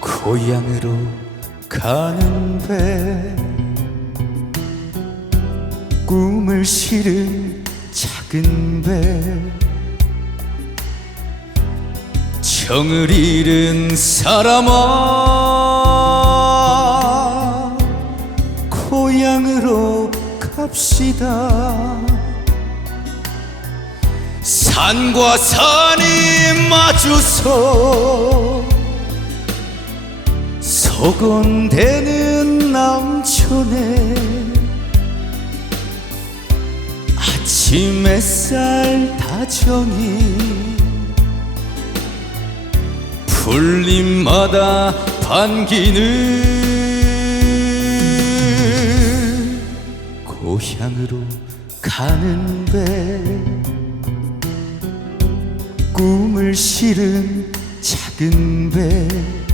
고향으로 가는 배 꿈을 실은 작은 배. 정을 잃은 사람아 고향으로 갑시다. 산과 산이 마주서 소곤대는 남촌에 아침 햇살 다정이 풀잎마다 반기는 고향으로 가는 배. 꿈을 실은 작은 배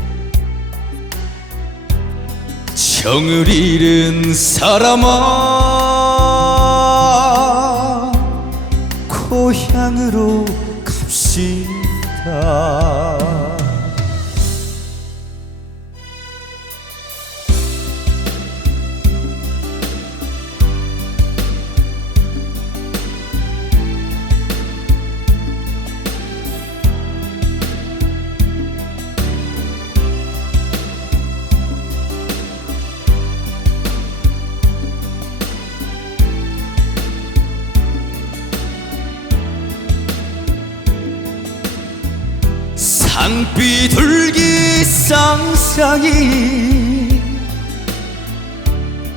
정을 잃은 사람아 고향으로 갑시다 산비둘기 쌍쌍이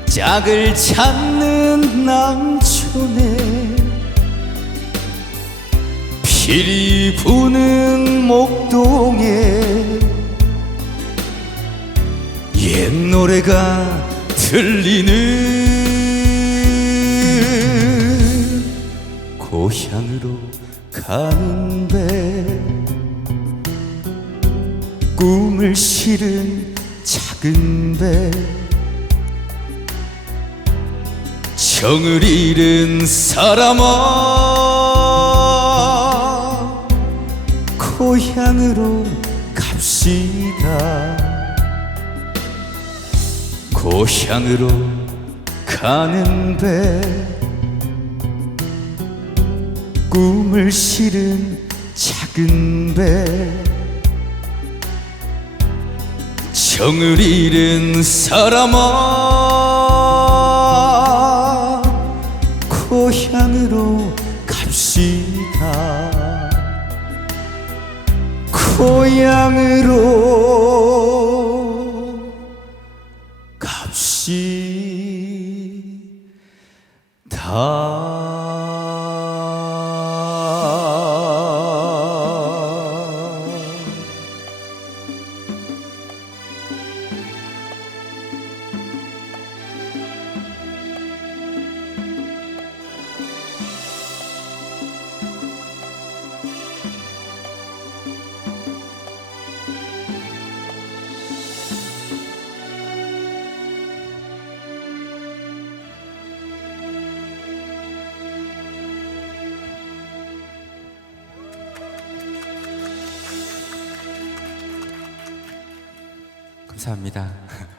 짝을 찾는 남촌에 피리 부는 목동에 옛 노래가 들리는 고향으로 가는 배 꿈을 실은 작은 배. 정을 잃은 사람아 고향으로 갑시다. 고향으로 가는 배. 꿈을 실은 작은 배 정을 잃은 사람아 고향으로 갑시다. 고향으로 갑시다 감사합니다.